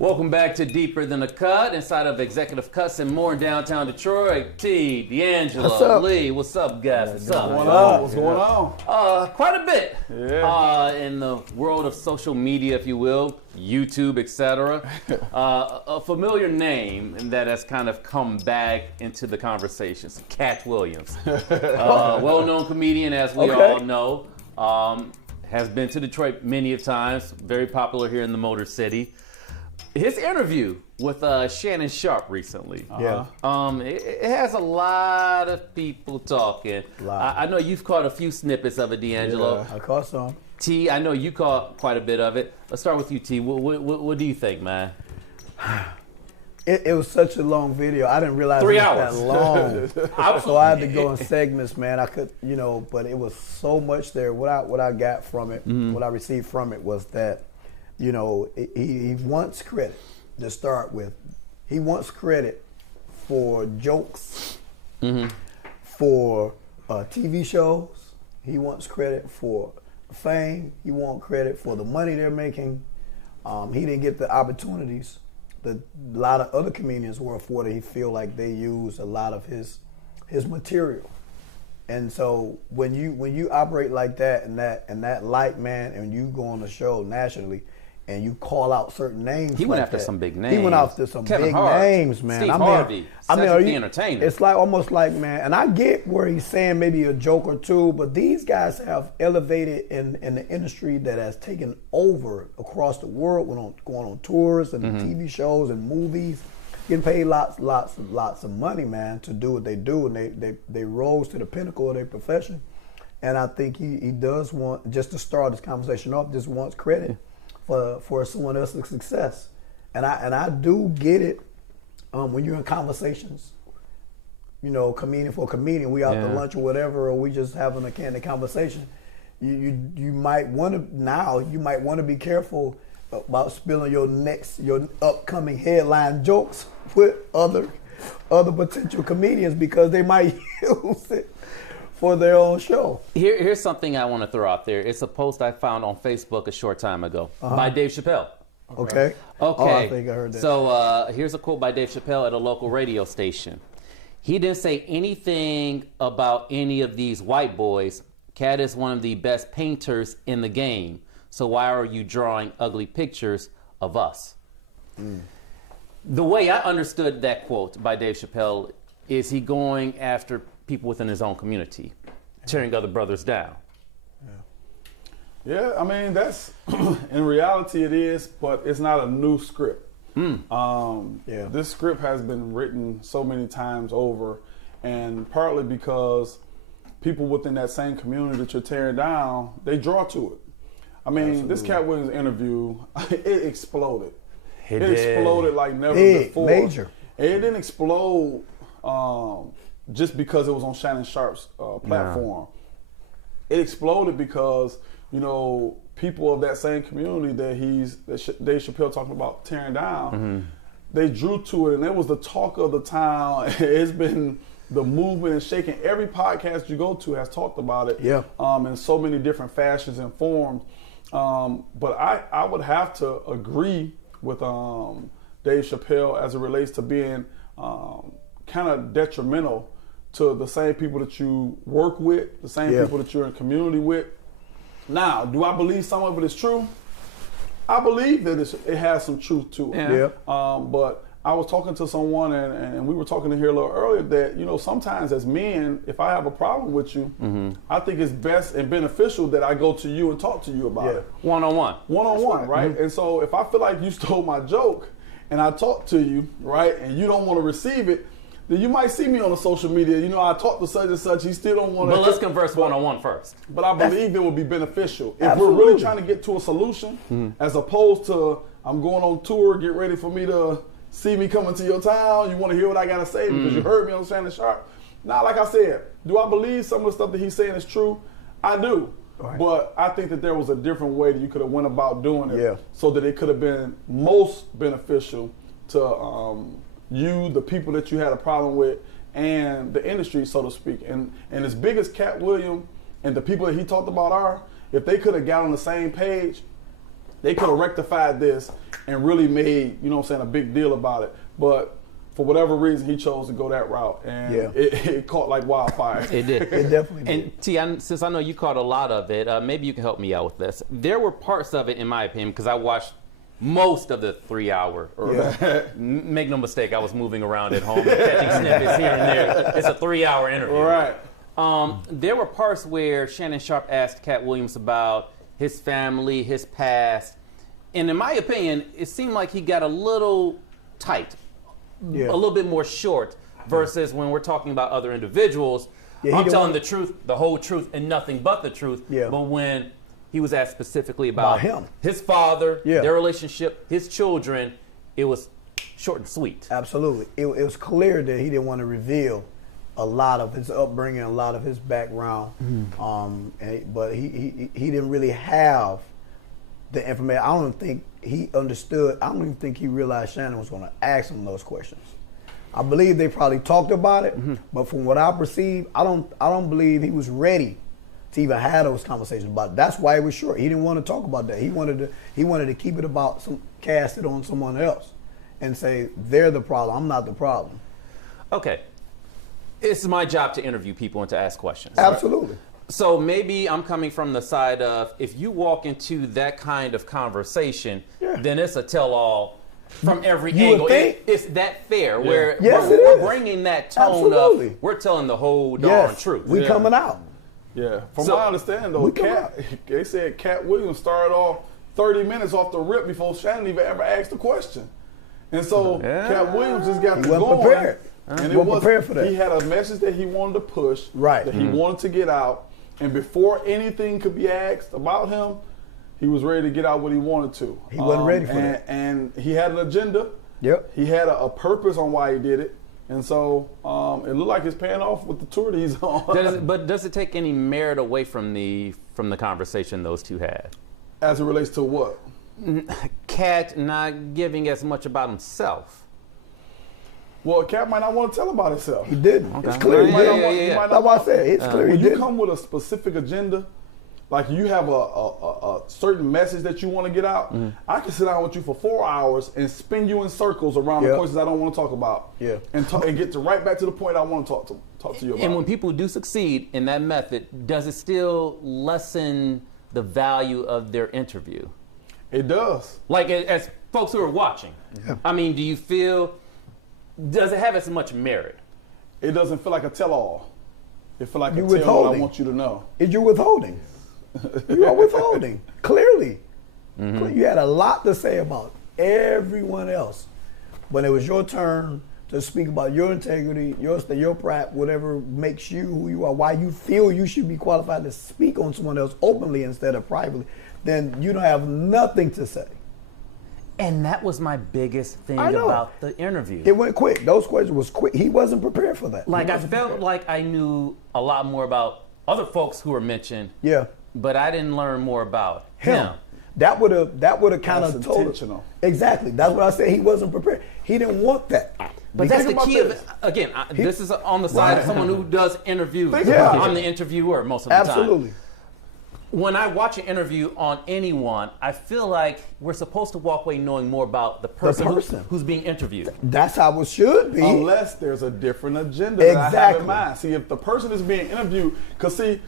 Welcome back to Deeper Than a Cut, inside of Executive Cuts and more in downtown Detroit. T, D'Angelo, Lee, what's up, guys? What's up? What's going on? Quite a bit. Yeah. In the world of social media, if you will, YouTube, etc. A familiar name that has kind of come back into the conversations, Katt Williams. Well-known comedian, as we all know. Has been to Detroit many of times, very popular here in the Motor City. His interview with Shannon Sharpe recently, it has a lot of people talking. I know you've caught a few snippets of it, D'Angelo. Yeah, I caught some. T, I know you caught quite a bit of it. Let's start with you, T. What do you think, man? It was such a long video. I didn't realize 3 it was hours. that long. So I had to go in segments, man. I could, but it was so much there. What I got from it, what I received from it was that, he wants credit to start with. He wants credit for jokes, for TV shows. He wants credit for fame. He wants credit for the money they're making. He didn't get the opportunities that a lot of other comedians were afforded. He feel like they used a lot of his material. And so when you operate like that and that light, man, and you go on the show nationally and you call out certain names, he went after some big names. He went after some Kevin big Hart, names, man. Steve Harvey, Cedric the Entertainer. It's like almost like, man, and I get where he's saying maybe a joke or two, but these guys have elevated in the industry that has taken over across the world, going on tours and TV shows and movies, getting paid lots of money, man, to do what they do, and they rose to the pinnacle of their profession. And I think he does want, just to start this conversation off, just wants credit for someone else's success. And I do get it when you're in conversations, comedian for comedian, we out to lunch or whatever, or we just having a candid conversation. You might want to be careful about spilling your upcoming headline jokes with other potential comedians, because they might use it for their own show. Here's something I want to throw out there. It's a post I found on Facebook a short time ago by Dave Chappelle. Okay. Oh, I think I heard that. So here's a quote by Dave Chappelle at a local radio station. He didn't say anything about any of these white boys. Katt is one of the best painters in the game. So why are you drawing ugly pictures of us? The way I understood that quote by Dave Chappelle is he going after people within his own community, tearing other brothers down. Yeah, I mean, that's, in reality it is, but it's not a new script. This script has been written so many times over, and partly because people within that same community that you're tearing down, they draw to it. I mean, This Katt Williams interview, it exploded. It exploded like never before. Major. It didn't explode just because it was on Shannon Sharpe's platform. It exploded because, people of that same community that Dave Chappelle talking about tearing down, they drew to it, and it was the talk of the town. It's been the movement and shaking. Every podcast you go to has talked about it in so many different fashions and forms. But I would have to agree with Dave Chappelle as it relates to being kind of detrimental to the same people that you work with, the same people that you're in community with. Now, do I believe some of it is true? I believe that it has some truth to it. But I was talking to someone, and we were talking here a little earlier, that sometimes as men, if I have a problem with you, I think it's best and beneficial that I go to you and talk to you about it. One-on-one, right? And so if I feel like you stole my joke and I talk to you, right, and you don't want to receive it, then you might see me on the social media. I talk to such and such. He still don't want to. But let's converse one-on-one first. But I believe it would be beneficial if we're really trying to get to a solution, as opposed to I'm going on tour. Get ready for me to see me coming to your town. You want to hear what I got to say because you heard me on Shannon Sharpe. Now, like I said, do I believe some of the stuff that he's saying is true? I do. Right. But I think that there was a different way that you could have went about doing it so that it could have been most beneficial to you, the people that you had a problem with, and the industry, so to speak. And as big as Katt Williams and the people that he talked about are, if they could have got on the same page, they could have rectified this and really made, you know what I'm saying, a big deal about it. But for whatever reason, he chose to go that route, and it caught like wildfire. It did. It definitely did. And T, since I know you caught a lot of it, maybe you can help me out with this. There were parts of it, in my opinion, because I watched most of the 3 hour. Make no mistake, I was moving around at home, catching snippets here and there. It's a 3 hour interview. Right. There were parts where Shannon Sharpe asked Katt Williams about his family, his past, and in my opinion, it seemed like he got a little tight. A little bit more short versus when we're talking about other individuals. I'm telling the truth, the whole truth, and nothing but the truth. But when he was asked specifically about him, his father, their relationship, his children, it was short and sweet. Absolutely. It was clear that he didn't want to reveal a lot of his upbringing, a lot of his background. But he didn't really have the information. I don't think he understood. I don't even think he realized Shannon was going to ask him those questions. I believe they probably talked about it, but from what I perceive, I don't believe he was ready to even have those conversations about it. That's why it was short. He didn't want to talk about that. He wanted to keep it about cast it on someone else and say they're the problem. I'm not the problem. Okay, it's my job to interview people and to ask questions. Absolutely. So maybe I'm coming from the side of, if you walk into that kind of conversation, then it's a tell-all from every angle. It's that fair, where we're bringing that tone of, we're telling the whole darn truth. We coming out. Yeah. From my understanding, though, they said Katt Williams started off 30 minutes off the rip before Shannon even ever asked a question. And so Katt Williams just got to going. Prepared. And it was prepared for that. He had a message that he wanted to push, that he wanted to get out. And before anything could be asked about him, he was ready to get out what he wanted to. He wasn't ready for that. And he had an agenda. He had a purpose on why he did it. And so it looked like it's paying off with the tour that he's on. But does it take any merit away from the conversation those two had? As it relates to what? Katt not giving as much about himself. Well, Katt might not want to tell about himself. He didn't. It's clear. That's why I said it's clear. When you come with a specific agenda, like you have a certain message that you want to get out, I can sit down with you for 4 hours and spin you in circles around the questions I don't want to talk about. And get right back to the point I want to talk to you about. And when people do succeed in that method, does it still lessen the value of their interview? It does. Like as folks who are watching, I mean, do you feel? Does it have as much merit? It doesn't feel like a tell-all. It feels like a tell what I want you to know. You're withholding. You are withholding. Clearly. You had a lot to say about everyone else. When it was your turn to speak about your integrity, your pride, whatever makes you who you are, why you feel you should be qualified to speak on someone else openly instead of privately, then you don't have nothing to say. And that was my biggest thing about the interview. It went quick. Those questions was quick. He wasn't prepared for that. Like I felt like I knew a lot more about other folks who were mentioned. But I didn't learn more about him. That would have kind of told intentional. Exactly. That's what I said. He wasn't prepared. He didn't want that. But that's the key of it. Again, this is on the side of someone who does interviews. I'm the interviewer most of the time. Absolutely. When I watch an interview on anyone, I feel like we're supposed to walk away knowing more about the person. Who's being interviewed. That's how it should be. Unless there's a different agenda that I have in mind. See, if the person is being interviewed, because see,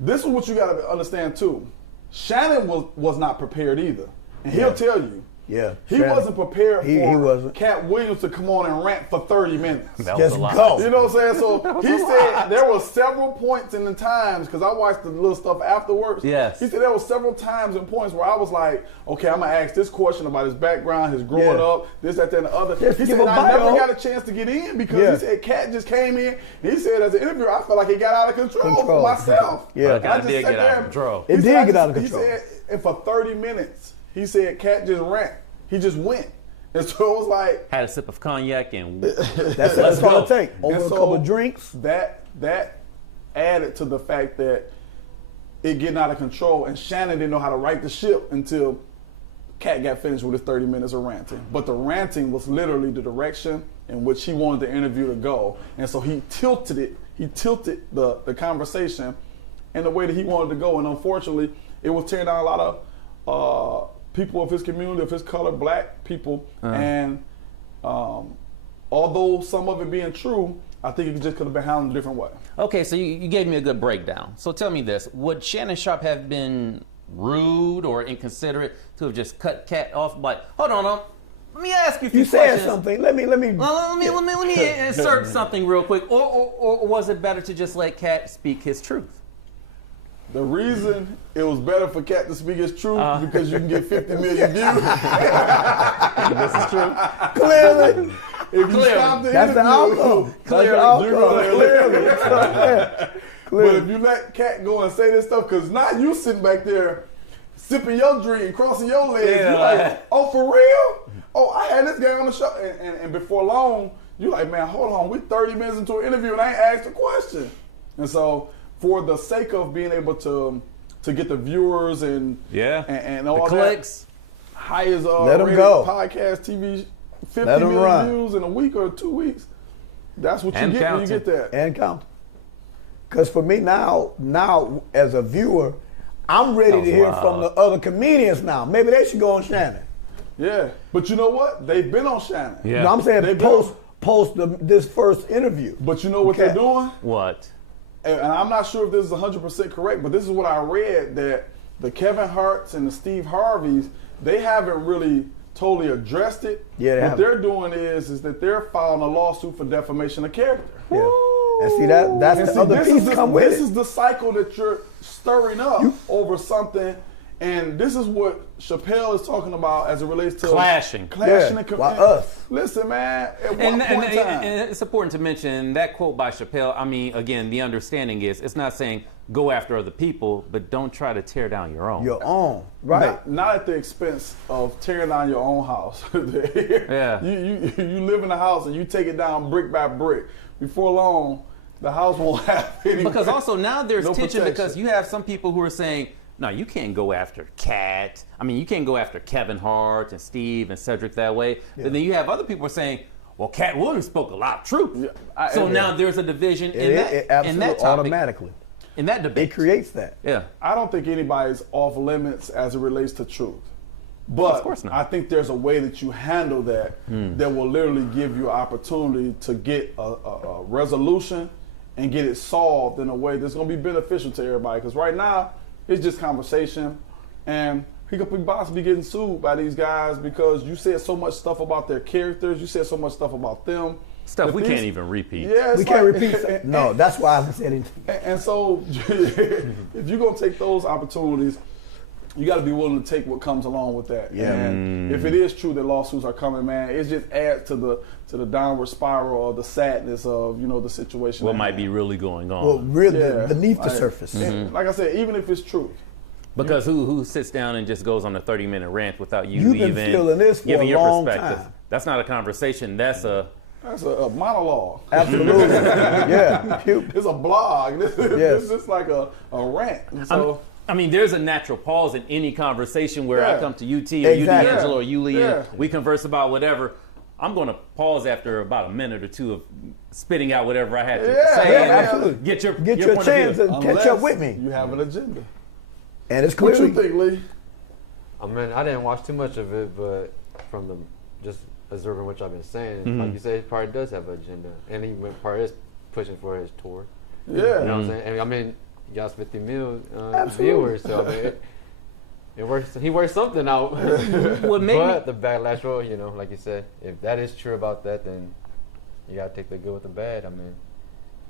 this is what you got to understand too. Shannon was not prepared either. And he'll tell you. He wasn't prepared for Katt Williams to come on and rant for 30 minutes. That was a lot. Go. You know what I'm saying? So he said there were several points in the times, because I watched the little stuff afterwards. He said there were several times and points where I was like, okay, I'm going to ask this question about his background, his growing up, this, that, and the other. He said I never got a chance to get in because he said Katt just came in. And he said as an interviewer, I felt like it got out of control for myself. I just did get out of control. It did get out of control. He said, and for 30 minutes, he said Katt just ran. He just went. And so it was like... Had a sip of cognac and... That's all it takes. Over a couple of drinks. That added to the fact that it getting out of control, and Shannon didn't know how to right the ship until Katt got finished with his 30 minutes of ranting. But the ranting was literally the direction in which he wanted the interview to go. And so he tilted it. He tilted the conversation in the way that he wanted to go. And unfortunately, it was tearing down a lot of people of his community, of his color, black people, and although some of it being true, I think it just could have been handled a different way. Okay, so you gave me a good breakdown. So tell me this: would Shannon Sharpe have been rude or inconsiderate to have just cut Katt off? Like, hold on, let me ask you a few You questions. said something. Let me. Let me insert something real quick. Or was it better to just let Katt speak his truth? The reason it was better for Katt to speak his truth because you can get 50 million views. This is true. Clearly. If you stop the That's the interview, outcome. clearly. Clearly. But if you let Katt go and say this stuff, because now you sitting back there sipping your drink, crossing your legs, you're like, oh, for real? Oh, I had this guy on the show. And before long, you're like, man, hold on. We 30 minutes into an interview and I ain't asked a question. And so for the sake of being able to get the viewers and all the clicks, highest Let 'em rated go. podcast TV, 50 Let 'em million run. views in a week or 2 weeks. That's what you And get when you counting. get that. And count. Because for me now as a viewer, I'm ready to hear from the other comedians now. Maybe they should go on Shannon. Yeah, but you know what? They've been on Shannon. Yeah. No, I'm saying They've post this first interview. But you know what Okay. they're doing? what? And I'm not sure if this is 100% correct, but this is what I read, that the Kevin Harts and the Steve Harveys, they haven't really totally addressed it. Yeah, they what haven't. they're doing is that they're filing a lawsuit for defamation of character. Yeah. And see that's And the see, other this piece is come with this it. is the cycle that you're stirring up over something, and this is what Chappelle is talking about as it relates to Clashing. Yeah, and why us? Listen, man, at one And, point in time. and it's important to mention that quote by Chappelle. I mean, again, the understanding is it's not saying go after other people, but don't try to tear down your own. Your own. Right. Not at the expense of tearing down your own house. Yeah. You live in a house and you take it down brick by brick. Before long, the house won't have any. Because also now there's no tension protection. because you have some people who are saying, no, you can't go after Katt. I mean, you can't go after Kevin Hart and Steve and Cedric that way. Yeah. And then you have other people saying, well, Katt Williams spoke a lot of truth. Yeah, So now there's a division in It that absolutely topic, automatically. in that debate. It creates that. Yeah. I don't think anybody's off limits as it relates to truth. But Of course not. I think there's a way that you handle that that will literally give you an opportunity to get a resolution and get it solved in a way that's going to be beneficial to everybody. Because right now, it's just conversation. And he could possibly be getting sued by these guys because you said so much stuff about their characters. You said so much stuff about them. Stuff that we these- can't even repeat. Yeah, it's We can't like- repeat. No, that's why I haven't said anything. And so, if you're gonna take those opportunities, you got to be willing to take what comes along with that. Yeah. And if it is true that lawsuits are coming, man, it just adds to the downward spiral of the sadness of the situation. What at might hand. be really going on. Well, really, Yeah, beneath the like- surface. and like I said, even if it's true, Because who sits down and just goes on a 30-minute rant without you You've been even feeling this for giving a your long perspective? time. That's not a conversation. That's a that's a monologue. Absolutely. Yeah. It's a blog. This Yes. is just like a rant. So. I mean, there's a natural pause in any conversation where I Yeah. come to you, T, or you, Exactly. D'Angelo, or you, Leanne. Yeah. We converse about whatever. I'm going to pause after about a minute or two of spitting out whatever I had to Yeah, say. yeah, and absolutely. Get your Get your point of chance view. to catch up Unless with me. You have an agenda. And it's What clearly. you think, Lee? I mean, I didn't watch too much of it, but from the just observing what y'all been saying, like you said, he probably does have an agenda, and he probably is pushing for his tour. Yeah. You know what I'm saying? And, I mean, he got 50 mil Absolutely. viewers, so I mean, it works. He works something out. What made But the backlash, well, like you said, if that is true about that, then you gotta take the good with the bad. I mean,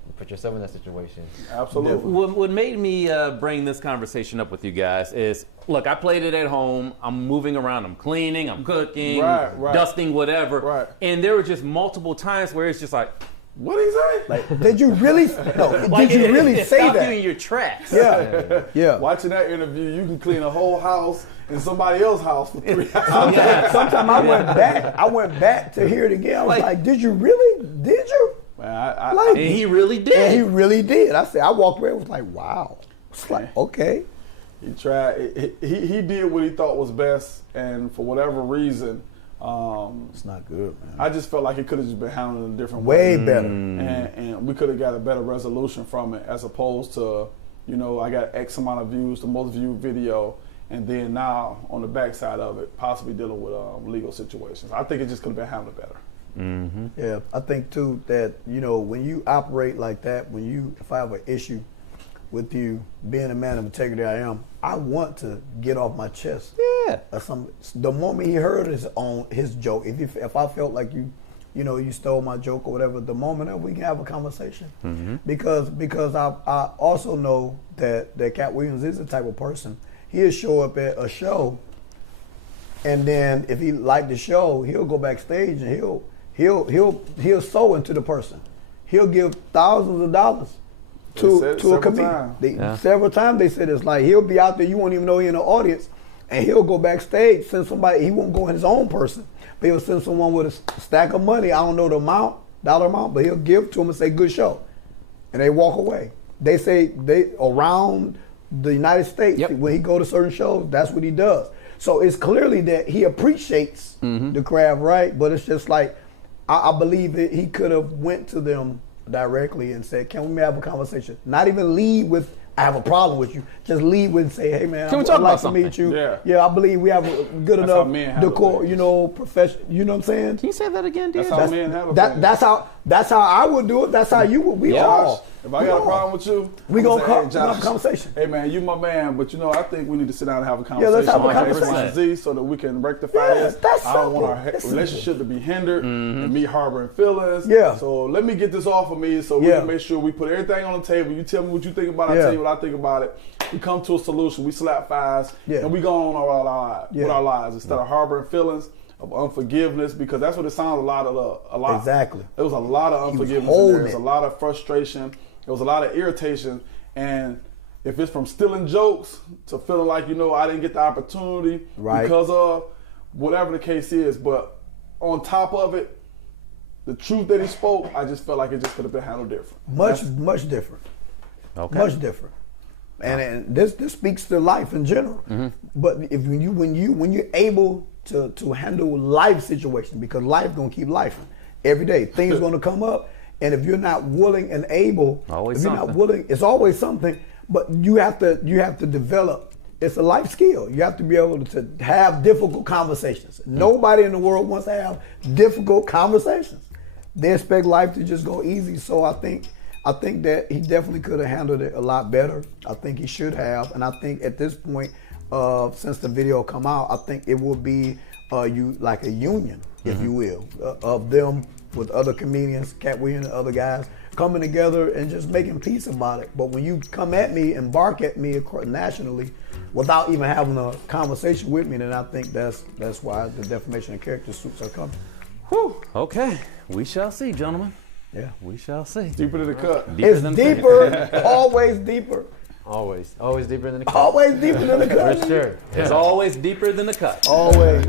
you put yourself in that situation. Absolutely. What made me bring this conversation up with you guys is, look, I played it at home. I'm moving around. I'm cleaning. I'm cooking, Right. dusting, whatever. Right. And there were just multiple times where it's just like, What did he say? Like, did you really? No. like Did you really it say stopped that? you in your tracks. Yeah. Yeah. Watching that interview, you can clean a whole house in somebody else's house for 3 hours. Sometimes I went back to hear it again. I was like, did you really? Did you? Man, Like, And he really did. And he really did. I said, I walked away and was like, wow. It's like, okay. he tried. He did what he thought was best, and for whatever reason, It's not good, man. I just felt like it could have just been handled in a different Way way. better. And we could have got a better resolution from it, as opposed to, I got X amount of views, the most viewed video, and then now on the backside of it, possibly dealing with legal situations. I think it just could have been handled better. Mm-hmm. Yeah, I think too that, you know, when you operate like that, if I have an issue with you being a man of integrity I am, I want to get off my chest. Yeah. The moment he heard his joke, if I felt like you stole my joke or whatever, the moment that we can have a conversation. Mm-hmm. Because I also know that Katt Williams is the type of person, he'll show up at a show, and then if he liked the show, he'll go backstage and he'll sow into the person. He'll give thousands of dollars to a comedian. Several times they said it's like he'll be out there, you won't even know he's in the audience, and he'll go backstage, send somebody, he won't go in his own person, but he'll send someone with a stack of money, I don't know the dollar amount, but he'll give to them and say, good show. And they walk away. They say around the United States, when he go to certain shows, that's what he does. So it's clearly that he appreciates the craft, right? But it's just like, I believe that he could have went to them directly and said, can we have a conversation? Not even lead with, I have a problem with you. Just lead with and say, hey man, can we talk I'd like about to something? meet you. Yeah. I believe we have a good enough decor, profession. You know what I'm saying? Can you say that again, dude? That's how men handle That's how I would do it. That's how you would. We all. If I got a problem with you, we gonna say, have a conversation. Hey man, you my man, but I think we need to sit down and have a conversation. Yeah, let's have a conversation. So that we can rectify this. I don't want our relationship to be hindered and me harboring feelings. Yeah. So let me get this off of me so we can make sure we put everything on the table. You tell me what you think about it, I tell you what I think about it. We come to a solution, we slap fives, and we go on with our lives instead of harboring feelings of unforgiveness, because that's what it sounds a lot. Exactly. There was a lot of unforgiveness in there. There was a lot of frustration. There was a lot of irritation. And if it's from stealing jokes to feeling like, I didn't get the opportunity because of whatever the case is. But on top of it, the truth that he spoke, I just felt like it just could have been handled different. Much different. Okay. Much different. And this speaks to life in general. Mm-hmm. But when you're able to handle life situations, because life gonna keep life every day. Things gonna come up, and if you're not willing and able, it's always something. But you have to develop. It's a life skill. You have to be able to have difficult conversations. Mm-hmm. Nobody in the world wants to have difficult conversations. They expect life to just go easy. So I think that he definitely could have handled it a lot better. I think he should have, and I think at this point, since the video come out, I think it will be like a union, if you will, of them with other comedians, Katt Williams and other guys, coming together and just making peace about it. But when you come at me and bark at me nationally without even having a conversation with me, then I think that's why the defamation of character suits are coming. Whew. Okay, we shall see, gentlemen. Yeah, we shall see. Deeper than the cut. It's deeper, always deeper. Always deeper than the cut. Always deeper than the cut. For sure. It's always deeper than the cut. Always.